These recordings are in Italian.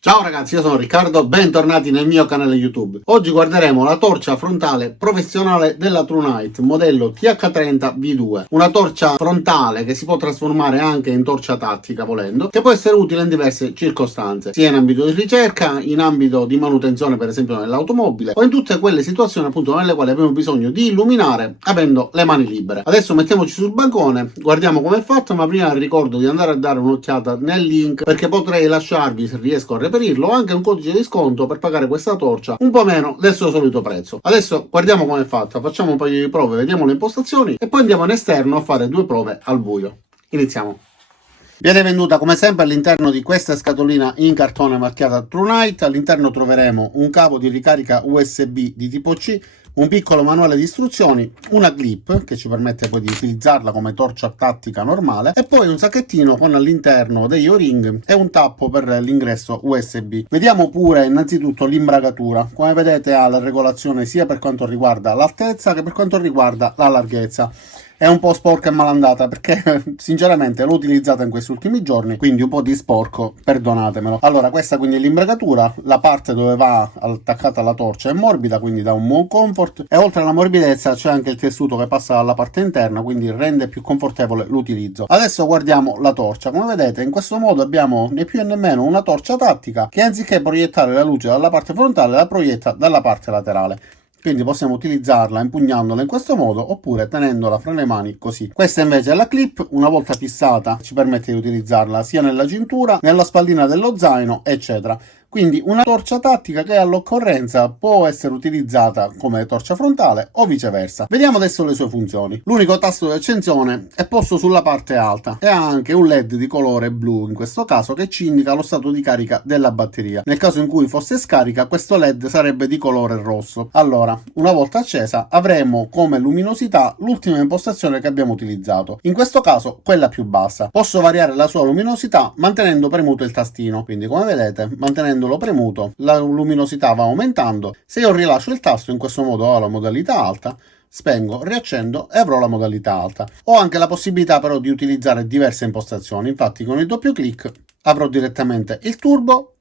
Ciao ragazzi, io sono Riccardo, bentornati nel mio canale YouTube. Oggi guarderemo la torcia frontale professionale della TrueNight, modello TH30V2. Una torcia frontale che si può trasformare anche in torcia tattica volendo, che può essere utile in diverse circostanze, sia in ambito di ricerca, in ambito di manutenzione per esempio nell'automobile, o in tutte quelle situazioni appunto nelle quali abbiamo bisogno di illuminare avendo le mani libere. Adesso mettiamoci sul bancone, guardiamo come è fatto, ma prima ricordo di andare a dare un'occhiata nel link perché potrei lasciarvi, se riesco a reperirlo, anche un codice di sconto per pagare questa torcia un po' meno del suo solito prezzo. Adesso guardiamo come è fatta, facciamo un paio di prove, vediamo le impostazioni e poi andiamo in esterno a fare due prove al buio. Iniziamo. Viene venduta come sempre all'interno di questa scatolina in cartone marchiata TrueNight. All'interno troveremo un cavo di ricarica USB di tipo C, un piccolo manuale di istruzioni, una clip che ci permette poi di utilizzarla come torcia tattica normale e poi un sacchettino con all'interno degli O-ring e un tappo per l'ingresso USB. Vediamo pure innanzitutto l'imbragatura. Come vedete ha la regolazione sia per quanto riguarda l'altezza che per quanto riguarda la larghezza. È un po' sporca e malandata perché sinceramente l'ho utilizzata in questi ultimi giorni, quindi un po' di sporco, perdonatemelo. Allora, questa quindi è l'imbragatura, la parte dove va attaccata la torcia è morbida, quindi dà un buon comfort, e oltre alla morbidezza c'è anche il tessuto che passa dalla parte interna, quindi rende più confortevole l'utilizzo. Adesso guardiamo la torcia. Come vedete, in questo modo abbiamo né più né meno una torcia tattica che anziché proiettare la luce dalla parte frontale la proietta dalla parte laterale. Quindi possiamo utilizzarla impugnandola in questo modo oppure tenendola fra le mani così. Questa invece è la clip, una volta fissata ci permette di utilizzarla sia nella cintura, nella spallina dello zaino, eccetera. Quindi una torcia tattica che all'occorrenza può essere utilizzata come torcia frontale o viceversa. Vediamo adesso le sue funzioni. L'unico tasto di accensione è posto sulla parte alta e ha anche un LED di colore blu in questo caso che ci indica lo stato di carica della batteria. Nel caso in cui fosse scarica questo LED sarebbe di colore rosso. Allora, una volta accesa avremo come luminosità l'ultima impostazione che abbiamo utilizzato. In questo caso quella più bassa. Posso variare la sua luminosità mantenendo premuto il tastino. Quindi come vedete, mantenendo premuto la luminosità va aumentando. Se io rilascio il tasto in questo modo ho la modalità alta, spengo, riaccendo e avrò la modalità alta. Ho anche la possibilità però di utilizzare diverse impostazioni, infatti con il doppio clic avrò direttamente il turbo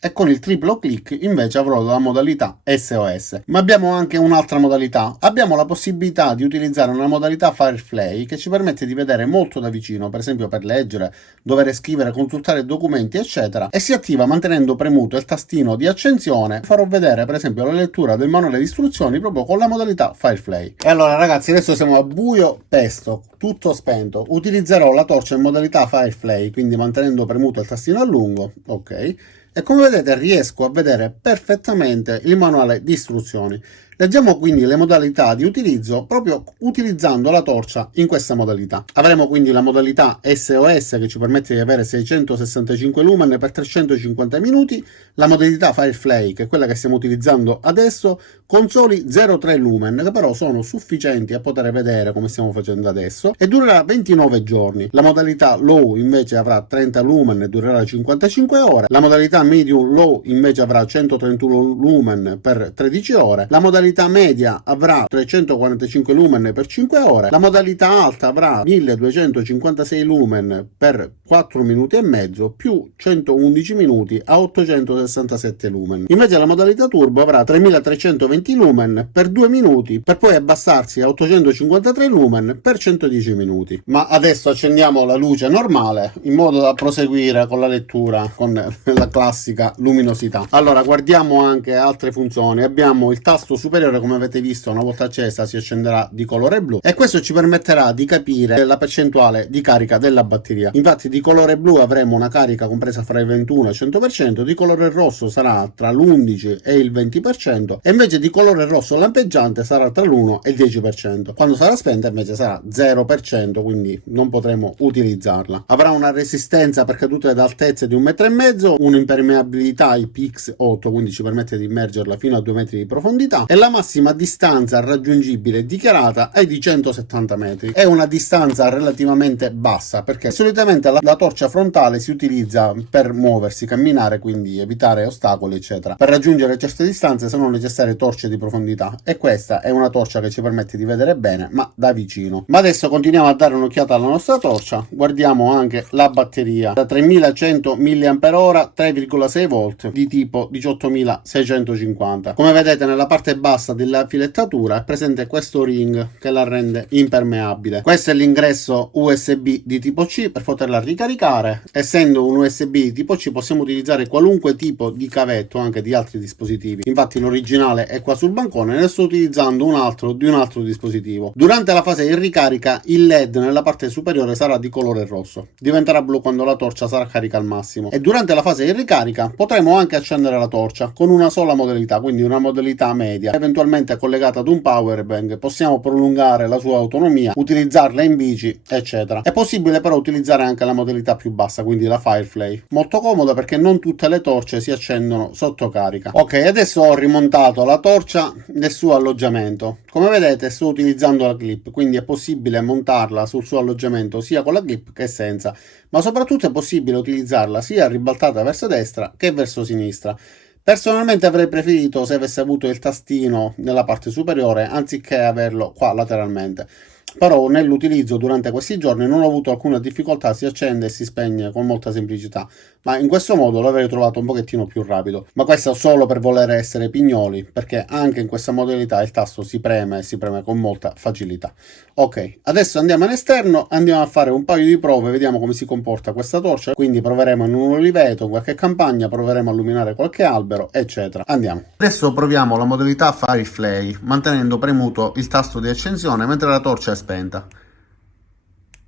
e con il triplo clic invece avrò la modalità SOS. Ma abbiamo anche un'altra modalità. Abbiamo la possibilità di utilizzare una modalità Firefly che ci permette di vedere molto da vicino, per esempio per leggere, dover scrivere, consultare documenti eccetera, e si attiva mantenendo premuto il tastino di accensione. Farò vedere per esempio la lettura del manuale di istruzioni proprio con la modalità Firefly. E allora ragazzi, adesso siamo a buio pesto, tutto spento. Utilizzerò la torcia in modalità Firefly, quindi mantenendo premuto il tastino a lungo, ok. E come vedete riesco a vedere perfettamente il manuale di istruzioni. Leggiamo quindi le modalità di utilizzo proprio utilizzando la torcia in questa modalità. Avremo quindi la modalità SOS che ci permette di avere 665 lumen per 350 minuti, la modalità Firefly che è quella che stiamo utilizzando adesso con soli 0,3 lumen che però sono sufficienti a poter vedere come stiamo facendo adesso e durerà 29 giorni. La modalità Low invece avrà 30 lumen e durerà 55 ore, la modalità Medium Low invece avrà 131 lumen per 13 ore, la modalità media avrà 345 lumen per 5 ore, la modalità alta avrà 1256 lumen per 4 minuti e mezzo più 111 minuti a 867 lumen. Invece la modalità turbo avrà 3320 lumen per 2 minuti per poi abbassarsi a 853 lumen per 110 minuti. Ma adesso accendiamo la luce normale in modo da proseguire con la lettura con la classica luminosità. Allora guardiamo anche altre funzioni. Abbiamo il tasto superiore, come avete visto una volta accesa si accenderà di colore blu e questo ci permetterà di capire la percentuale di carica della batteria. Infatti di colore blu avremo una carica compresa fra il 21 e il 100%, di colore rosso sarà tra l'11 e il 20% e invece di colore rosso lampeggiante sarà tra l'1 e il 10%. Quando sarà spenta invece sarà 0%, quindi non potremo utilizzarla. Avrà una resistenza per cadute ad altezze di 1,5 m, un'impermeabilità IPX8, quindi ci permette di immergerla fino a 2 metri di profondità, e la La massima distanza raggiungibile dichiarata è di 170 metri. È una distanza relativamente bassa perché solitamente la torcia frontale si utilizza per muoversi, camminare, quindi evitare ostacoli, eccetera. Per raggiungere certe distanze sono necessarie torce di profondità e questa è una torcia che ci permette di vedere bene, ma da vicino. Ma adesso continuiamo a dare un'occhiata alla nostra torcia. Guardiamo anche la batteria da 3100 mAh, 3,6 volt di tipo 18650. Come vedete nella parte bassa della filettatura è presente questo ring che la rende impermeabile. Questo è l'ingresso USB di tipo C per poterla ricaricare. Essendo un USB di tipo C possiamo utilizzare qualunque tipo di cavetto anche di altri dispositivi. Infatti l'originale è qua sul bancone, ne sto utilizzando un altro di un altro dispositivo. Durante la fase di ricarica il LED nella parte superiore sarà di colore rosso, diventerà blu quando la torcia sarà carica al massimo, e durante la fase di ricarica potremo anche accendere la torcia con una sola modalità, quindi una modalità media, eventualmente collegata ad un power bank. Possiamo prolungare la sua autonomia, utilizzarla in bici, eccetera. È possibile però utilizzare anche la modalità più bassa, quindi la Firefly, molto comoda perché non tutte le torce si accendono sotto carica. Ok, adesso ho rimontato la torcia nel suo alloggiamento. Come vedete sto utilizzando la clip, quindi è possibile montarla sul suo alloggiamento sia con la clip che senza, ma soprattutto è possibile utilizzarla sia ribaltata verso destra che verso sinistra. Personalmente avrei preferito se avesse avuto il tastino nella parte superiore anziché averlo qua lateralmente. Però nell'utilizzo durante questi giorni non ho avuto alcuna difficoltà, si accende e si spegne con molta semplicità, ma in questo modo l'avrei trovato un pochettino più rapido. Ma questo solo per voler essere pignoli, perché anche in questa modalità il tasto si preme e si preme con molta facilità. Ok, adesso andiamo all'esterno, andiamo a fare un paio di prove, vediamo come si comporta questa torcia, quindi proveremo in un oliveto, in qualche campagna, proveremo a illuminare qualche albero, eccetera. Andiamo. Adesso proviamo la modalità Firefly, mantenendo premuto il tasto di accensione mentre la torcia è spenta.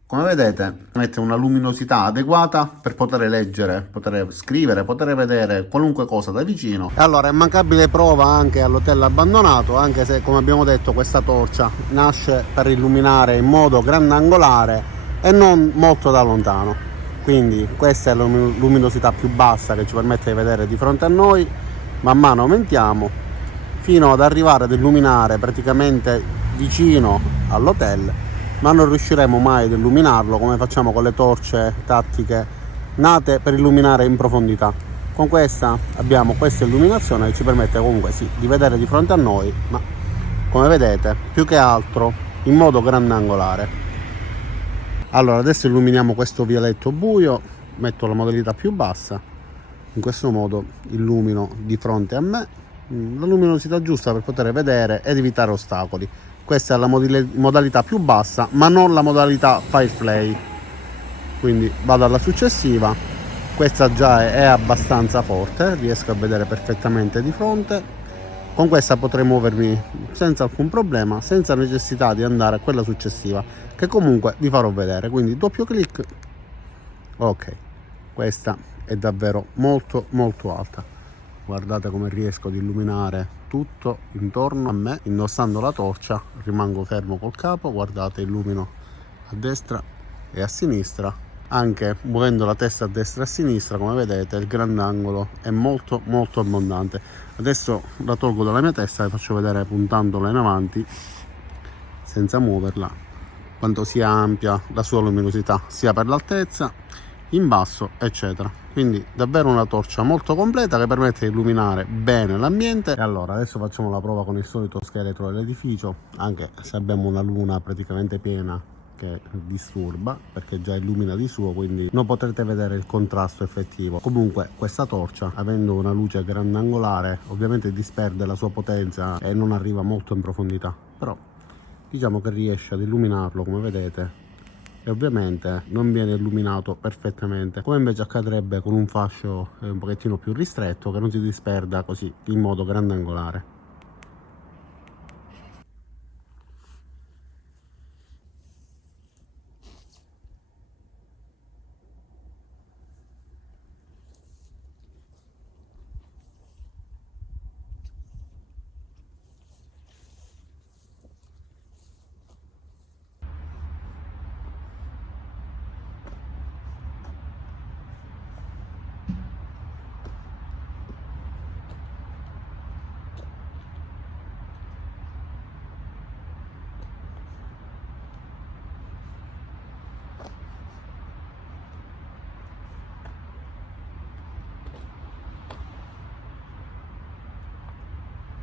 Come vedete mette una luminosità adeguata per poter leggere, poter scrivere, poter vedere qualunque cosa da vicino. Allora, immancabile prova anche all'hotel abbandonato, anche se come abbiamo detto questa torcia nasce per illuminare in modo grandangolare e non molto da lontano. Quindi questa è la luminosità più bassa che ci permette di vedere di fronte a noi. Man mano aumentiamo fino ad arrivare ad illuminare praticamente vicino all'hotel, ma non riusciremo mai ad illuminarlo come facciamo con le torce tattiche nate per illuminare in profondità. Con questa abbiamo questa illuminazione che ci permette comunque sì di vedere di fronte a noi, ma come vedete più che altro in modo grandangolare. Allora adesso illuminiamo questo vialetto buio, metto la modalità più bassa, in questo modo illumino di fronte a me la luminosità giusta per poter vedere ed evitare ostacoli. Questa è la modalità più bassa, ma non la modalità Firefly. Quindi vado alla successiva. Questa già è abbastanza forte, riesco a vedere perfettamente di fronte. Con questa potrei muovermi senza alcun problema, senza necessità di andare a quella successiva, che comunque vi farò vedere. Quindi doppio clic. Ok, questa è davvero molto molto alta. Guardate come riesco ad illuminare tutto intorno a me indossando la torcia. Rimango fermo col capo, guardate, illumino a destra e a sinistra, anche muovendo la testa a destra e a sinistra. Come vedete il grandangolo è molto molto abbondante. Adesso la tolgo dalla mia testa e vi faccio vedere puntandola in avanti senza muoverla quanto sia ampia la sua luminosità, sia per l'altezza, in basso, eccetera. Quindi davvero una torcia molto completa che permette di illuminare bene l'ambiente. E allora adesso facciamo la prova con il solito scheletro dell'edificio, anche se abbiamo una luna praticamente piena che disturba perché già illumina di suo, quindi non potrete vedere il contrasto effettivo. Comunque questa torcia, avendo una luce grandangolare, ovviamente disperde la sua potenza e non arriva molto in profondità, però diciamo che riesce ad illuminarlo come vedete, e ovviamente non viene illuminato perfettamente come invece accadrebbe con un fascio un pochettino più ristretto, che non si disperda così in modo grandangolare.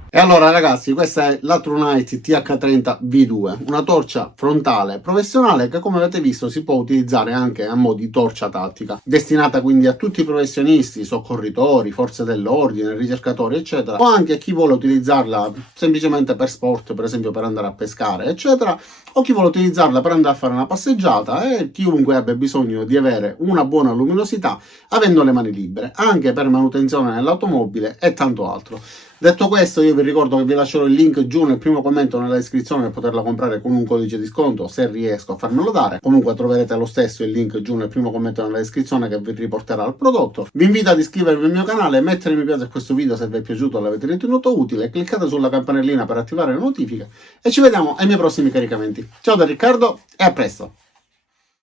E allora ragazzi, questa è la TrueNight TH30 V2, una torcia frontale professionale che, come avete visto, si può utilizzare anche a mo' di torcia tattica, destinata quindi a tutti i professionisti, soccorritori, forze dell'ordine, ricercatori eccetera, o anche a chi vuole utilizzarla semplicemente per sport, per esempio per andare a pescare eccetera, o chi vuole utilizzarla per andare a fare una passeggiata, e chiunque abbia bisogno di avere una buona luminosità avendo le mani libere, anche per manutenzione nell'automobile e tanto altro. Detto questo, io vi ricordo che vi lascerò il link giù nel primo commento nella descrizione per poterla comprare con un codice di sconto, se riesco a farmelo dare. Comunque troverete lo stesso il link giù nel primo commento nella descrizione che vi riporterà al prodotto. Vi invito ad iscrivervi al mio canale, mettere mi piace a questo video se vi è piaciuto o l'avete ritenuto utile, cliccate sulla campanellina per attivare le notifiche e ci vediamo ai miei prossimi caricamenti. Ciao da Riccardo e a presto!